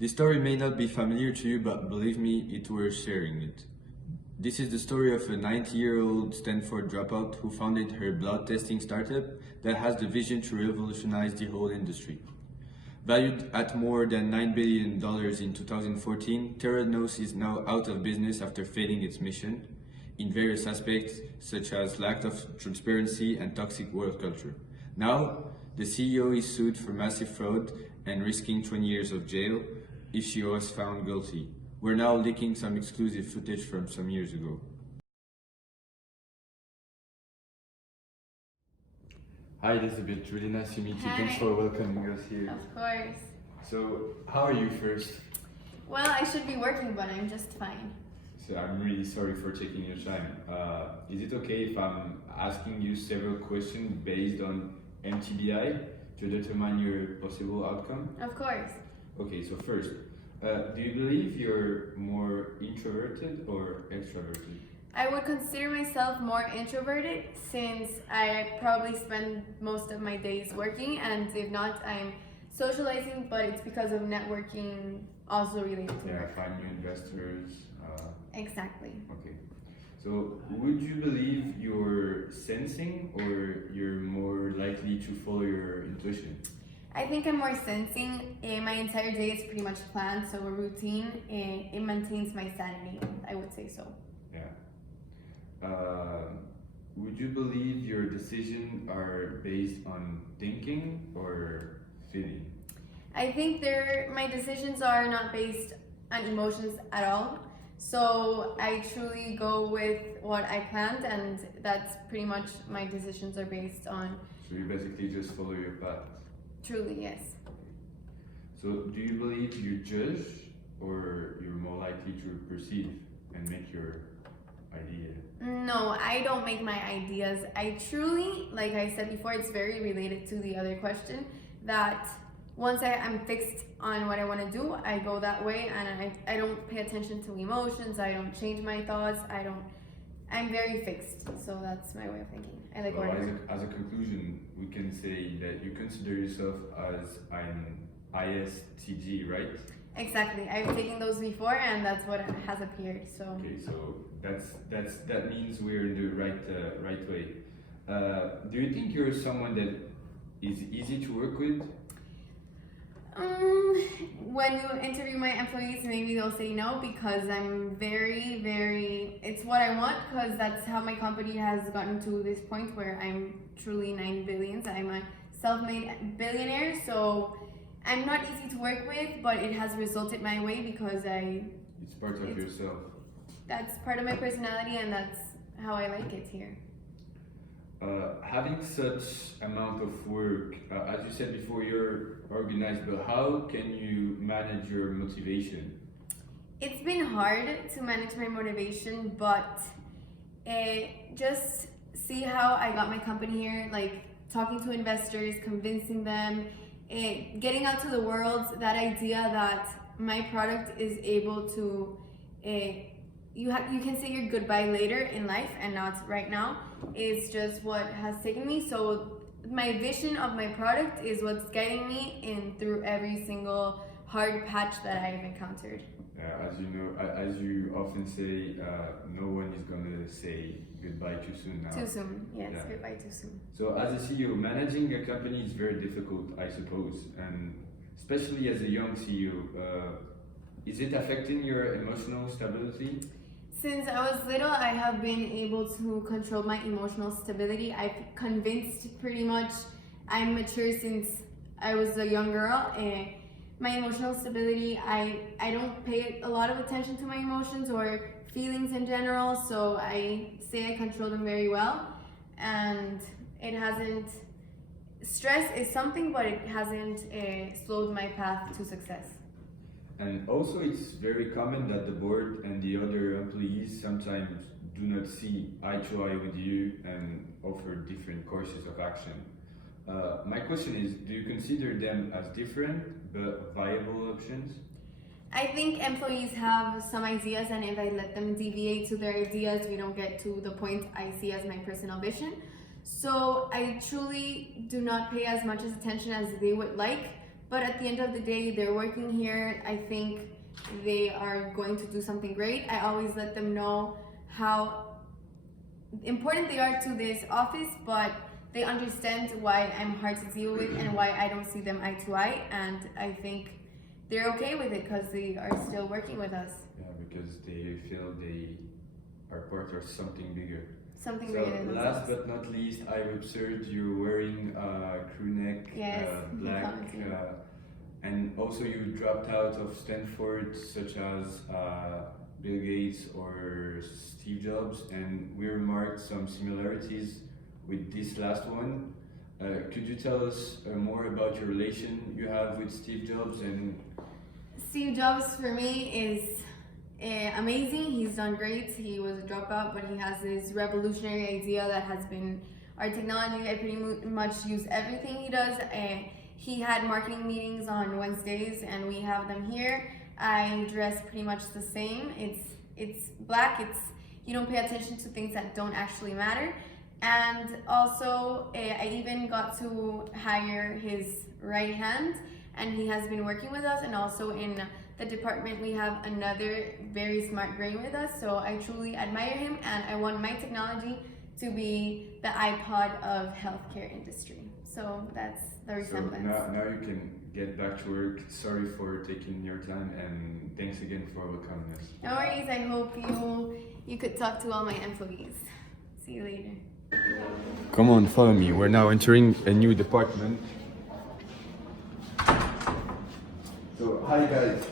This story may not be familiar to you, but believe me, it's worth sharing it. This is the story of a 90-year-old Stanford dropout who founded her blood testing startup that has the vision to revolutionize the whole industry. Valued at more than $9 billion in 2014, Theranos is now out of business after failing its mission in various aspects such as lack of transparency and toxic work culture. Now, the CEO is sued for massive fraud and risking 20 years of jail if she was found guilty. We're now leaking some exclusive footage from some years ago. Hi Elizabeth, really nice to meet you. Hi. Thanks for welcoming us here. Of course. So, how are you first? Well, I should be working, but I'm just fine. So I'm really sorry for taking your time. Is it okay if I'm asking you several questions based on MTBI to determine your possible outcome? Of course. Okay, so first, do you believe you're more introverted or extroverted? I would consider myself more introverted since I probably spend most of my days working, and if not, I'm socializing, but it's because of networking also related to work. Find new investors. Exactly. Okay. So would you believe you're sensing or you're more likely to follow your intuition? I think I'm more sensing. My entire day is pretty much planned, so a routine, it maintains my sanity, I would say so. Yeah. Would you believe your decisions are based on thinking or feeling? I think my decisions are not based on emotions at all. So I truly go with what I planned, and that's pretty much my decisions are based on. So you basically just follow your path? Truly, yes. So do you believe you judge or you're more likely to perceive and make your idea? No, I don't make my ideas. I truly, like I said before, it's very related to the other question, that once I'm fixed on what I want to do, I go that way, and I don't pay attention to emotions, I don't change my thoughts, I'm very fixed, so that's my way of thinking. I like order. As a conclusion, we can say that you consider yourself as an ISTG, right? Exactly, I've taken those before, and that's what has appeared, so. Okay, so that means we're in the right way. Do you think you're someone that is easy to work with? When you interview my employees, maybe they'll say no, because I'm very, it's what I want, because that's how my company has gotten to this point where I'm truly 9 billions. I'm a self-made billionaire, so I'm not easy to work with, but it has resulted my way because It's part of yourself. That's part of my personality, and that's how I like it here. Having such amount of work, as you said before, you're organized, but how can you manage your motivation? It's been hard to manage my motivation, but just see how I got my company here, like talking to investors, convincing them, getting out to the world, that idea that my product is able to, you can say your goodbye later in life and not right now, is just what has taken me. So my vision of my product is what's guiding me in through every single hard patch that I've encountered. As you know, as you often say, no one is gonna say goodbye too soon now. Too soon, yes, yeah. Goodbye too soon. So as a CEO, managing a company is very difficult, I suppose, and especially as a young CEO, is it affecting your emotional stability? Since I was little, I have been able to control my emotional stability. I've convinced pretty much I'm mature since I was a young girl. My emotional stability, I don't pay a lot of attention to my emotions or feelings in general, so I say I control them very well, and it hasn't, stress is something, but it hasn't slowed my path to success. And also it's very common that the board and the other employees sometimes do not see eye to eye with you and offer different courses of action. My question is, do you consider them as different but viable options? I think employees have some ideas, and if I let them deviate to their ideas, we don't get to the point I see as my personal vision. So I truly do not pay as much attention as they would like, But at the end of the day, they're working here. I think they are going to do something great. I always let them know how important they are to this office, but they understand why I'm hard to deal with and why I don't see them eye to eye. And I think they're okay with it because they are still working with us. Yeah, because they feel they are part of something bigger. Something So bigger than last themselves. but not least, I observed you wearing a crew neck, Yes, black, commented. and also you dropped out of Stanford, such as Bill Gates or Steve Jobs, and we remarked some similarities with this last one. Could you tell us more about your relation you have with Steve Jobs and Steve Jobs for me is amazing. He's done great. He was a dropout, but he has this revolutionary idea that has been our technology. I pretty much use everything he does. He had marketing meetings on Wednesdays, and we have them here. I dress pretty much the same. It's black. It's you don't pay attention to things that don't actually matter. And also, I even got to hire his right hand, and he has been working with us. And also in the department, we have another very smart brain with us. So I truly admire him, and I want my technology to be the iPod of healthcare industry. So that's the so resemblance. now you can get back to work. Sorry for taking your time and thanks again for welcoming us. No worries. I hope you could talk to all my employees. See you later. Come on, follow me. We're now entering a new department. So, hi guys.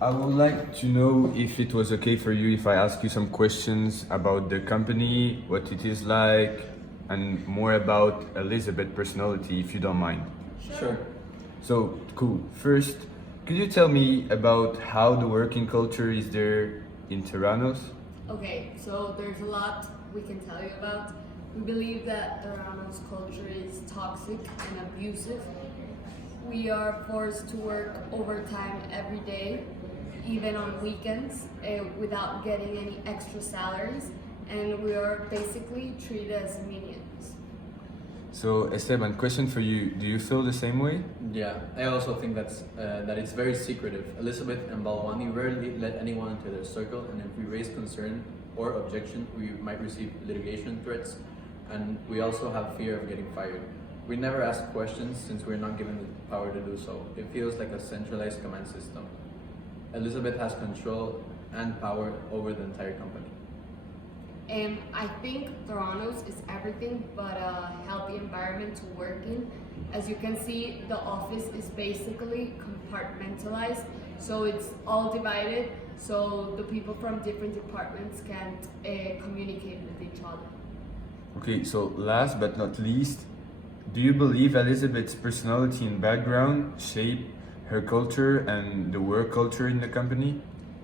I would like to know if it was okay for you if I ask you some questions about the company, what it is like, and more about Elizabeth's personality, if you don't mind. Sure. So, cool. First, could you tell me about how the working culture is there in Theranos? Okay, so there's a lot we can tell you about. We believe that Theranos culture is toxic and abusive. We are forced to work overtime every day, even on weekends, without getting any extra salaries, and we are basically treated as minions. So, Esteban, question for you. Do you feel the same way? Yeah, I also think that it's very secretive. Elizabeth and Balwani rarely let anyone into their circle, and if we raise concern or objection, we might receive litigation threats, and we also have fear of getting fired. We never ask questions since we're not given the power to do so. It feels like a centralized command system. Elizabeth has control and power over the entire company. And I think Theranos is everything but a healthy environment to work in. As you can see, the office is basically compartmentalized, so it's all divided, so the people from different departments can't communicate with each other. Okay, so last but not least, do you believe Elizabeth's personality and background shape her culture and the work culture in the company?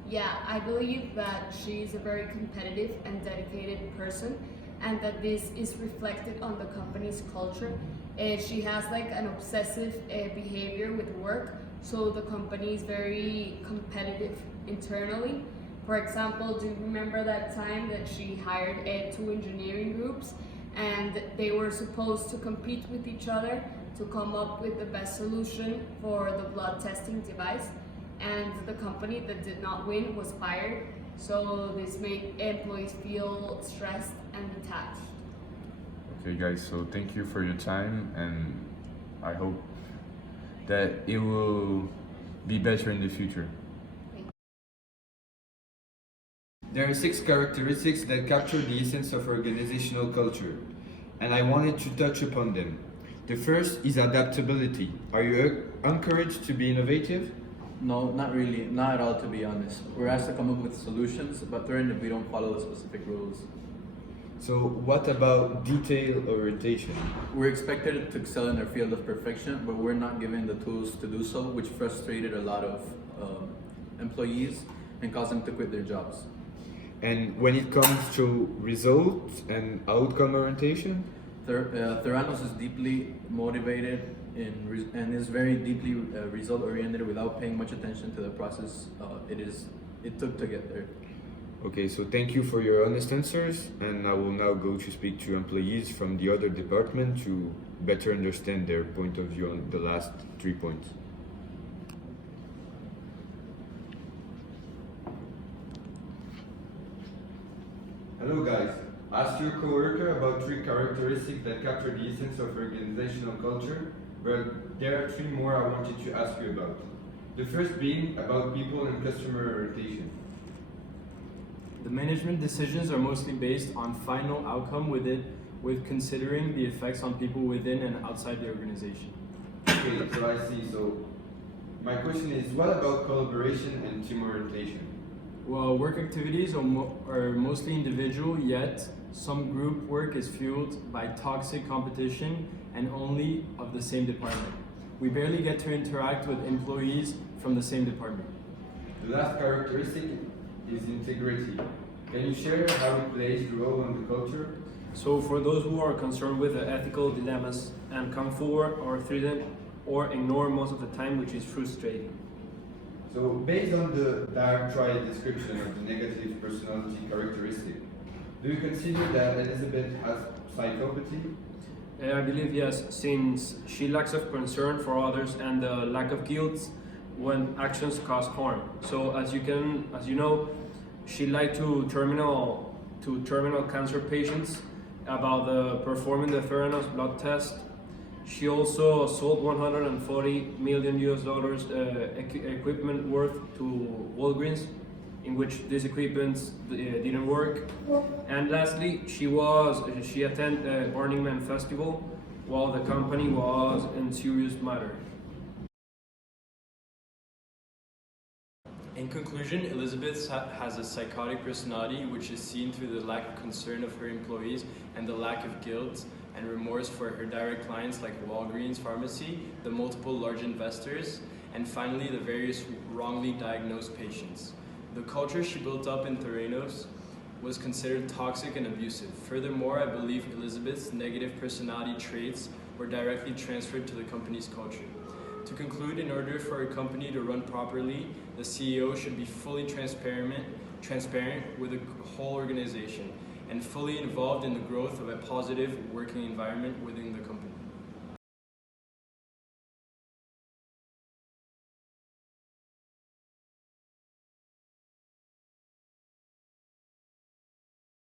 Yeah, I believe that she is a very competitive and dedicated person, and that this is reflected on the company's culture. She has like an obsessive behavior with work, so the company is very competitive internally. For example, do you remember that time that she hired two engineering groups and they were supposed to compete with each other to come up with the best solution for the blood testing device? And the company that did not win was fired. So this made employees feel stressed and detached. Okay, guys, so thank you for your time, and I hope that it will be better in the future. There are 6 characteristics that capture the essence of organizational culture, and I wanted to touch upon them. The first is adaptability. Are you encouraged to be innovative? No, not really, not at all to be honest. We're asked to come up with solutions, but threatened if we don't follow the specific rules. So, what about detail orientation? We're expected to excel in our field of perfection, but we're not given the tools to do so, which frustrated a lot of employees and caused them to quit their jobs. And when it comes to results and outcome orientation? Theranos is deeply motivated and is very deeply result oriented without paying much attention to the process it took to get there. Okay, so thank you for your honest answers, and I will now go to speak to employees from the other department to better understand their point of view on the last 3 points. Ask your coworker about 3 characteristics that capture the essence of organizational culture, but there are 3 more I wanted to ask you about. The first being about people and customer rotation. The management decisions are mostly based on final outcome with considering the effects on people within and outside the organization. Okay, so I see. So my question is, what about collaboration and team orientation? Well, work activities are mostly individual, yet some group work is fueled by toxic competition and only of the same department. We barely get to interact with employees from the same department. The last characteristic is integrity. Can you share how it plays a role in the culture? So for those who are concerned with the ethical dilemmas and come forward or threaten or ignore most of the time, which is frustrating. So based on the diatribe description of the negative personality characteristic, do you consider that Elizabeth has psychopathy? I believe yes, since she lacks of concern for others and the lack of guilt when actions cause harm. So as you know, she lied to terminal cancer patients about performing the Theranos blood test. She also sold $140 million equipment worth to Walgreens, in which these equipments didn't work. And lastly, she attended the Burning Man festival while the company was in serious matter. In conclusion, Elizabeth has a psychotic personality which is seen through the lack of concern of her employees and the lack of guilt and remorse for her direct clients like Walgreens Pharmacy, the multiple large investors, and finally the various wrongly diagnosed patients. The culture she built up in Theranos was considered toxic and abusive. Furthermore, I believe Elizabeth's negative personality traits were directly transferred to the company's culture. To conclude, in order for a company to run properly, the CEO should be fully transparent with the whole organization and fully involved in the growth of a positive working environment within the company.